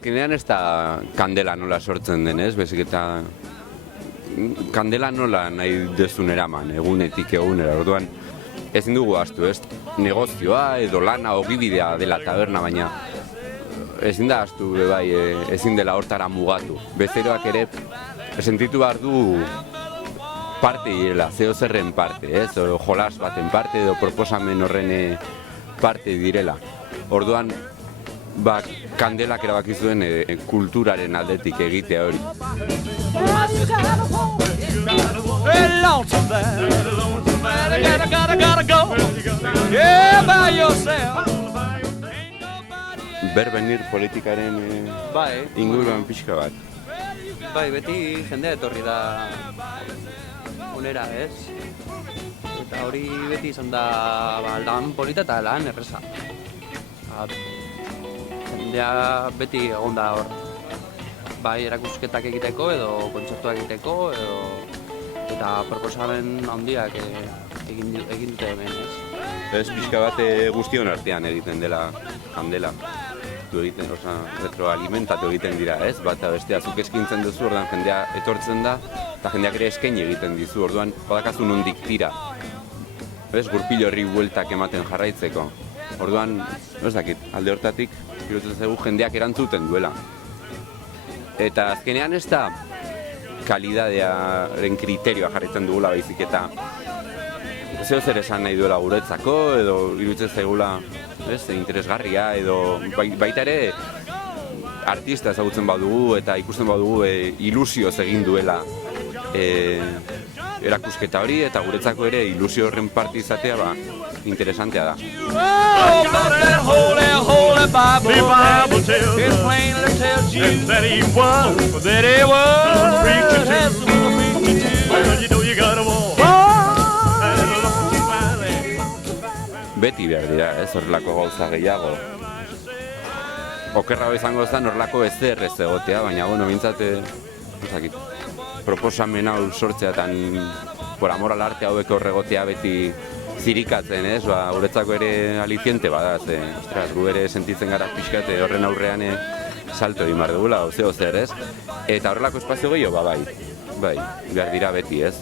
azkenean ez da kandela nola sortzen denez, bezik eta kandela nola nahi dezun eraman, egunetik egunera, orduan ezin dugu ahaztu, ez? Negozioa edo lana ogibidea dela taberna, baina ezin da ahaztu, bai, ezin dela hortara mugatu. Bezeroak ere sentitu behar du parte direla, zeo zerren parte, ez? O jolas baten parte edo proposamen horren parte direla. Orduan, kandelak erabaki zuen kulturaren aldetik egitea hori. Berbenir politikaren inguruan pixka bat. Bai, beti jendea etorri da onera, ez? Eta hori beti izan da lan polita eta lan erreza. Jendea beti egon da hor. Bai, erakusketak egiteko edo kontzertuak egiteko eta proposamen handiak egin dute hemen, ez? Ez pixka bat guztion artean egiten dela kandela. Retroalimentatu egiten dira, ez? Bat bestea zuk eskintzen duzu, orduan jendea etortzen da, eta jendeak ere eskaini egiten dizu, orduan badakazu nondik tira. Ez, gurpilo horri bueltak ematen jarraitzeko. Orduan, ez dakit, alde hortatik, irutzen zaigu jendeak erantzuten duela. Eta azkenean ez da kalidadearen kriterioa jarraitzen dugula baizik eta zeo zer esan nahi duela guretzako, edo irutzen zaigula interesgarria, edo baita ere artista ezagutzen badugu eta ikusten badugu ilusioz egin duela erakusketa hori, eta guretzako ere ilusio horren parte izatea interesantea da. Beti behar dira, ez horrelako gauza gehiago. Okerrago izango ez da horrelako ezer ez egotea, baina bintzat proposamen hau sortzeatan por amor al arte hauek horregotea beti zirikatzen, ez? Guretzako ere aliciente bada, gu ere sentitzen gara pixkat horren aurrean salto egin behar dugula, zeo zer, ez? Eta horrelako espazio gehiago, bai, behar dira beti, ez?